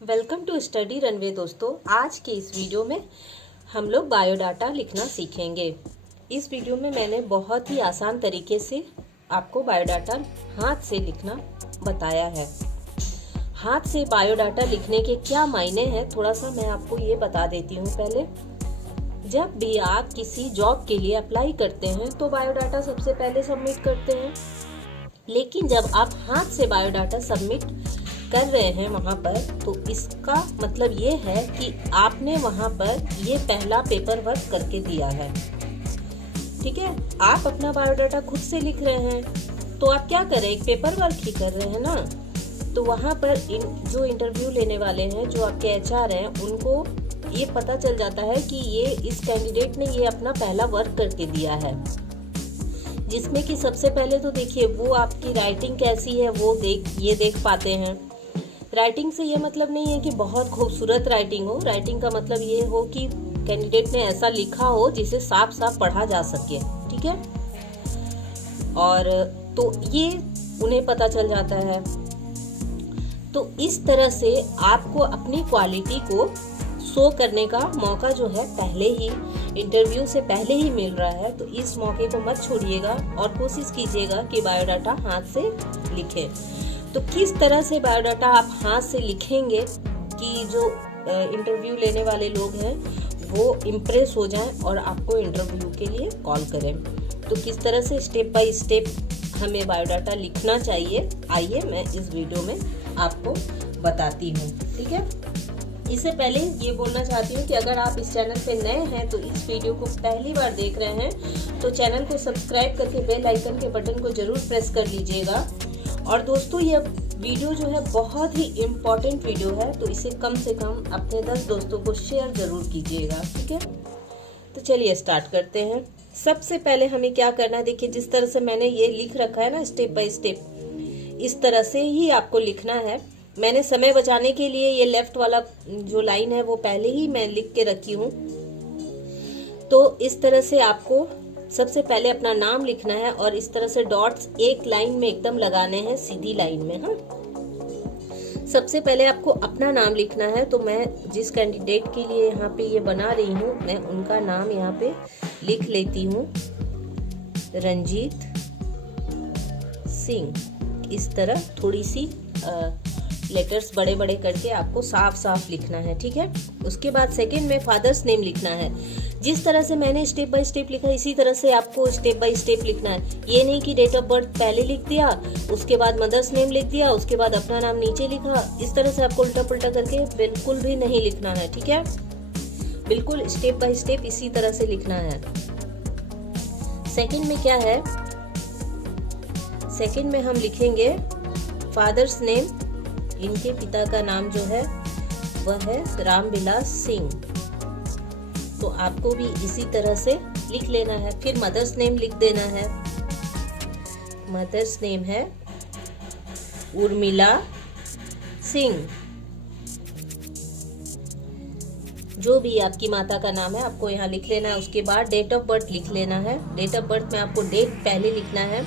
Welcome to study runway दोस्तों। आज के इस वीडियो में हम लोग बायोडाटा लिखना सीखेंगे। इस वीडियो में मैंने बहुत ही आसान तरीके से आपको बायोडाटा हाथ से लिखना बताया है। हाथ से बायोडाटा लिखने के क्या मायने हैं थोड़ा सा मैं आपको ये बता देती हूँ। पहले जब भी आप किसी जॉब के लिए अप्लाई करते हैं तो बायोडाटा सबसे पहले सबमिट करते हैं, लेकिन जब आप हाथ से बायोडाटा सबमिट कर रहे हैं वहाँ पर तो इसका मतलब ये है कि आपने वहाँ पर ये पहला पेपर वर्क करके दिया है। ठीक है, आप अपना बायोडाटा खुद से लिख रहे हैं तो आप क्या करें, एक पेपर वर्क ही कर रहे हैं ना। तो वहाँ पर जो इंटरव्यू लेने वाले हैं, जो आपके एचआर हैं, उनको ये पता चल जाता है कि ये इस कैंडिडेट ने ये अपना पहला वर्क करके दिया है, जिसमें कि सबसे पहले तो देखिए वो आपकी राइटिंग कैसी है वो देख पाते हैं। राइटिंग से ये मतलब नहीं है कि बहुत खूबसूरत राइटिंग हो, राइटिंग का मतलब ये हो कि कैंडिडेट ने ऐसा लिखा हो जिसे साफ साफ पढ़ा जा सके। ठीक है, और तो ये उन्हें पता चल जाता है। तो इस तरह से आपको अपनी क्वालिटी को शो करने का मौका जो है पहले ही इंटरव्यू से पहले ही मिल रहा है, तो इस मौके को मत छोड़िएगा और कोशिश कीजिएगा कि बायोडाटा हाथ से लिखें। तो किस तरह से बायोडाटा आप हाथ से लिखेंगे कि जो इंटरव्यू लेने वाले लोग हैं वो इम्प्रेस हो जाएं और आपको इंटरव्यू के लिए कॉल करें। तो किस तरह से स्टेप बाय स्टेप हमें बायोडाटा लिखना चाहिए, आइए मैं इस वीडियो में आपको बताती हूँ। ठीक है, इससे पहले ये बोलना चाहती हूँ कि अगर आप इस चैनल पे नए हैं तो इस वीडियो को पहली बार देख रहे हैं तो चैनल को सब्सक्राइब करके बेल आइकन के बटन को जरूर प्रेस कर लीजिएगा। और दोस्तों ये वीडियो जो है बहुत ही इम्पोर्टेंट वीडियो है, तो इसे कम से कम अपने 10 दोस्तों को शेयर जरूर कीजिएगा। ठीक है, तो चलिए स्टार्ट करते हैं। सबसे पहले हमें क्या करना है, देखिए जिस तरह से मैंने ये लिख रखा है ना स्टेप बाय स्टेप, इस तरह से ही आपको लिखना है। मैंने समय बचाने के लिए ये लेफ्ट वाला जो लाइन है वो पहले ही मैं लिख के रखी हूँ। तो इस तरह से आपको सबसे पहले अपना नाम लिखना है और इस तरह से डॉट्स एक लाइन में एकदम लगाने हैं, सीधी लाइन में। हाँ, सबसे पहले आपको अपना नाम लिखना है। तो मैं जिस कैंडिडेट के लिए यहाँ पे ये बना रही हूँ मैं उनका नाम यहाँ पे लिख लेती हूँ, रंजीत सिंह। इस तरह थोड़ी सी लेटर्स बड़े बड़े करके आपको साफ साफ लिखना है। ठीक है, उसके बाद सेकंड में फादर्स नेम लिखना है। जिस तरह से मैंने स्टेप बाय स्टेप लिखा इसी तरह से आपको स्टेप बाय स्टेप लिखना है। ये नहीं कि डेट ऑफ बर्थ पहले लिख दिया, उसके बाद मदर्स नेम लिख दिया, उसके बाद अपना नाम नीचे लिखा। इस तरह से आपको उल्टा पुल्टा करके बिल्कुल भी नहीं लिखना है। ठीक है, बिल्कुल स्टेप बाय स्टेप इसी तरह से लिखना है। सेकंड में क्या है, सेकंड में हम लिखेंगे फादर्स नेम, इनके पिता का नाम जो है वह है रामविलास सिंह। तो आपको भी इसी तरह से लिख लेना है। फिर मदर्स नेम लिख देना है। मदर्स नेम है उर्मिला सिंह। जो भी आपकी माता का नाम है आपको यहाँ लिख लेना है। उसके बाद डेट ऑफ बर्थ लिख लेना है। डेट ऑफ बर्थ में आपको डेट पहले लिखना है,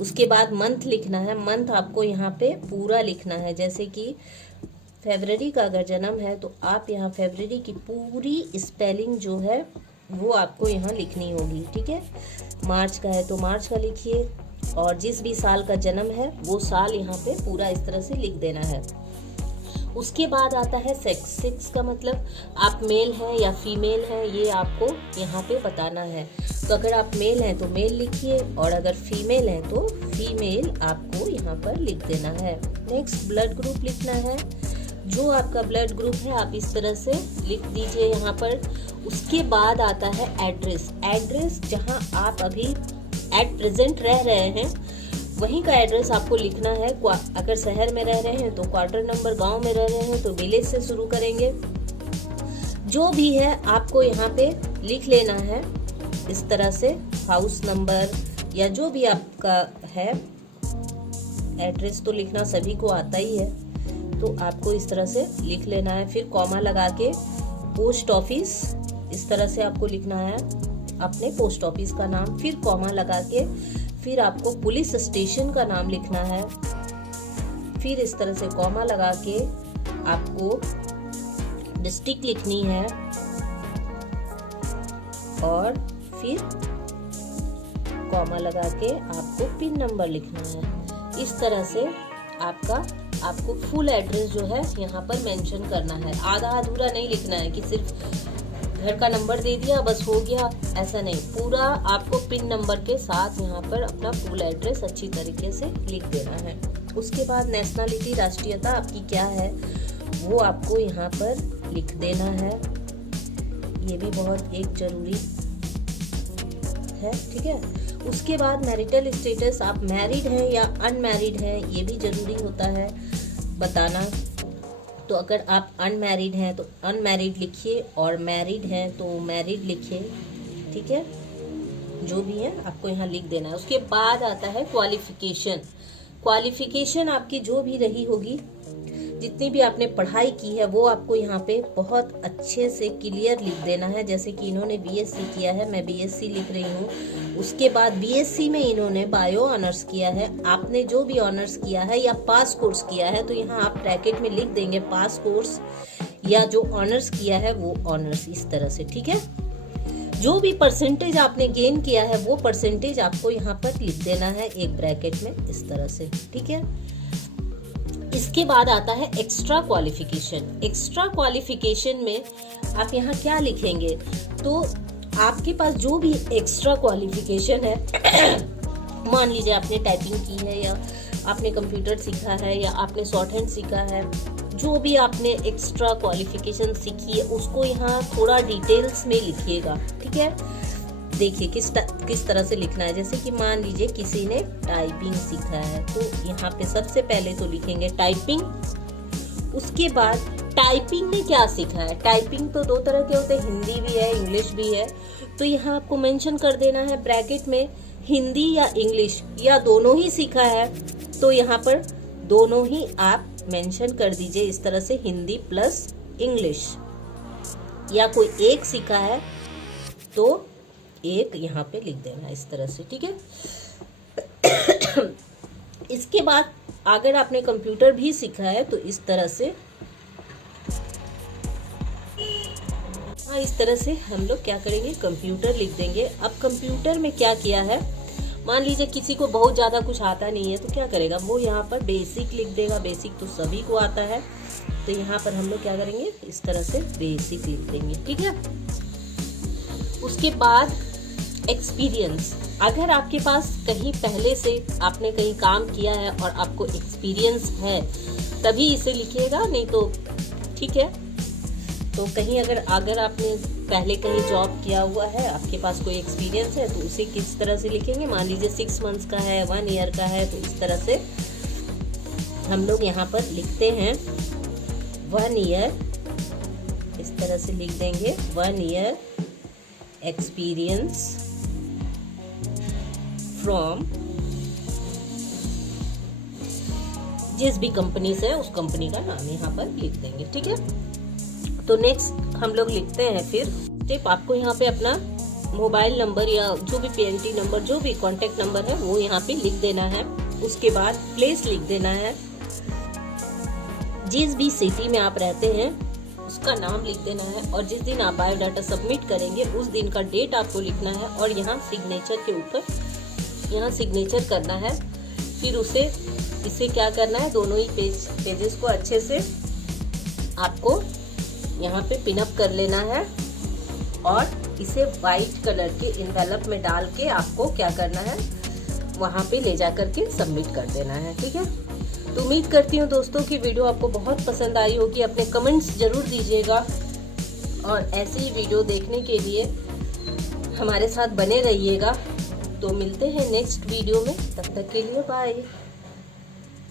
उसके बाद मंथ लिखना है। मंथ आपको यहाँ पे पूरा लिखना है। जैसे कि फरवरी का अगर जन्म है तो आप यहाँ फरवरी की पूरी स्पेलिंग जो है वो आपको यहाँ लिखनी होगी। ठीक है, मार्च का है तो मार्च का लिखिए, और जिस भी साल का जन्म है वो साल यहाँ पे पूरा इस तरह से लिख देना है। उसके बाद आता है सेक्स। सेक्स का मतलब आप मेल हैं या फीमेल हैं ये आपको यहाँ पे बताना है। तो अगर आप मेल हैं तो मेल लिखिए, और अगर फीमेल हैं तो फीमेल आपको यहाँ पर लिख देना है। नेक्स्ट ब्लड ग्रुप लिखना है। जो आपका ब्लड ग्रुप है आप इस तरह से लिख दीजिए यहाँ पर। उसके बाद आता है एड्रेस। एड्रेस जहाँ आप अभी एट प्रेजेंट रह रहे हैं वहीं का एड्रेस आपको लिखना है। अगर शहर में रह रहे हैं तो क्वार्टर नंबर, गांव में रह रहे हैं तो विलेज से शुरू करेंगे। जो भी है आपको यहाँ पे लिख लेना है इस तरह से, हाउस नंबर या जो भी आपका है। एड्रेस तो लिखना सभी को आता ही है, तो आपको इस तरह से लिख लेना है। फिर कॉमा लगा के पोस्ट ऑफिस, इस तरह से आपको लिखना है अपने पोस्ट ऑफिस का नाम। फिर कॉमा लगा के फिर आपको पुलिस स्टेशन का नाम लिखना है। फिर इस तरह से कॉमा लगा के आपको डिस्ट्रिक्ट लिखनी है और फिर कॉमा लगा के आपको पिन नंबर लिखना है। इस तरह से आपको फुल एड्रेस जो है यहाँ पर मेंशन करना है। आधा अधूरा नहीं लिखना है कि सिर्फ घर का नंबर दे दिया बस हो गया, ऐसा नहीं। पूरा आपको पिन नंबर के साथ यहाँ पर अपना फुल एड्रेस अच्छी तरीके से लिख देना है। उसके बाद नेशनलिटी, राष्ट्रीयता आपकी क्या है वो आपको यहाँ पर लिख देना है। ये भी बहुत एक जरूरी है, ठीक है। उसके बाद मैरिटल स्टेटस, आप मैरिड हैं या अनमैरिड हैं, ये भी जरूरी होता है बताना। तो अगर आप अनमैरिड हैं तो अनमैरिड लिखिए और मैरिड हैं तो मैरिड लिखिए, ठीक है। जो भी है आपको यहाँ लिख देना है। उसके बाद आता है क्वालिफिकेशन। क्वालिफिकेशन आपकी जो भी रही होगी, जितनी भी आपने पढ़ाई की है वो आपको यहाँ पे बहुत अच्छे से क्लियर लिख देना है। जैसे कि इन्होंने बीएससी किया है, मैं बीएससी लिख रही हूँ। उसके बाद बीएससी में इन्होंने बायो ऑनर्स किया है। आपने जो भी ऑनर्स किया है या पास कोर्स किया है तो यहाँ आप ब्रैकेट में लिख देंगे पास कोर्स, या जो ऑनर्स किया है वो ऑनर्स, इस तरह से, ठीक है। जो भी परसेंटेज आपने गेन किया है वो परसेंटेज आपको यहाँ पर लिख देना है एक ब्रैकेट में, इस तरह से, ठीक है। इसके बाद आता है एक्स्ट्रा क्वालिफिकेशन। एक्स्ट्रा क्वालिफिकेशन में आप यहाँ क्या लिखेंगे, तो आपके पास जो भी एक्स्ट्रा क्वालिफिकेशन है मान लीजिए आपने टाइपिंग की है या आपने कंप्यूटर सीखा है या आपने शॉर्ट हैंड सीखा है, जो भी आपने एक्स्ट्रा क्वालिफिकेशन सीखी है उसको यहाँ थोड़ा डिटेल्स में लिखिएगा, ठीक है। देखिए किस तरह से लिखना है। जैसे कि मान लीजिए किसी ने टाइपिंग सीखा है तो यहाँ पे सबसे पहले तो लिखेंगे टाइपिंग। उसके बाद टाइपिंग में क्या सीखा है। टाइपिंग तो दो तरह के होते हैं, हिंदी भी है इंग्लिश भी है। तो यहाँ आपको मेंशन कर देना है ब्रैकेट में हिंदी या इंग्लिश या दोनों ही सीखा है, तो यहाँ पर दोनों ही आप मेंशन कर दीजिए इस तरह से, हिंदी प्लस इंग्लिश। या कोई एक सीखा है तो एक यहाँ पे लिख देना इस तरह से, ठीक है। इसके बाद अगर आपने कंप्यूटर भी सीखा है तो इस तरह से, इस तरह से हम लोग क्या करेंगे, कंप्यूटर लिख देंगे। अब कंप्यूटर में क्या किया है, मान लीजिए किसी को बहुत ज़्यादा कुछ आता नहीं है तो क्या करेगा, वो यहाँ पर बेसिक लिख देगा। बेसिक तो सभी को आता है, तो यहाँ पर हम लोग क्या करेंगे, इस तरह से बेसिक लिख देंगे, ठीक है। उसके बाद एक्सपीरियंस, अगर आपके पास कहीं पहले से आपने कहीं काम किया है और आपको एक्सपीरियंस है तभी इसे लिखिएगा, नहीं तो ठीक है। तो कहीं अगर आपने पहले कहीं जॉब किया हुआ है, आपके पास कोई एक्सपीरियंस है तो उसे किस तरह से लिखेंगे। मान लीजिए 6 मंथ्स का है, 1 ईयर का है, तो इस तरह से हम लोग यहाँ पर लिखते हैं 1 ईयर, इस तरह से लिख देंगे 1 ईयर एक्सपीरियंस फ्रॉम जिस भी कंपनी से है उस कंपनी का नाम यहाँ पर लिख देंगे, ठीक है। तो नेक्स्ट हम लोग लिखते हैं फिर स्टेप। आपको यहाँ पे अपना मोबाइल नंबर या जो भी पीएनटी नंबर, जो भी कॉन्टेक्ट नंबर है वो यहाँ पे लिख देना है। उसके बाद प्लेस लिख देना है, जिस भी सिटी में आप रहते हैं उसका नाम लिख देना है, और जिस दिन आप बायोडाटा सबमिट करेंगे उस दिन का डेट आपको लिखना है, और यहाँ सिग्नेचर के ऊपर यहाँ सिग्नेचर करना है। फिर इसे क्या करना है, दोनों ही पेजेस को अच्छे से आपको यहाँ पे पिन अप कर लेना है, और इसे वाइट कलर के एनवेलप में डाल के आपको क्या करना है, वहाँ पे ले जा करके सबमिट कर देना है, ठीक है। तो उम्मीद करती हूँ दोस्तों कि वीडियो आपको बहुत पसंद आई होगी। अपने कमेंट्स जरूर दीजिएगा, और ऐसे ही वीडियो देखने के लिए हमारे साथ बने रहिएगा। तो मिलते हैं नेक्स्ट वीडियो में, तब तक के लिए बाय।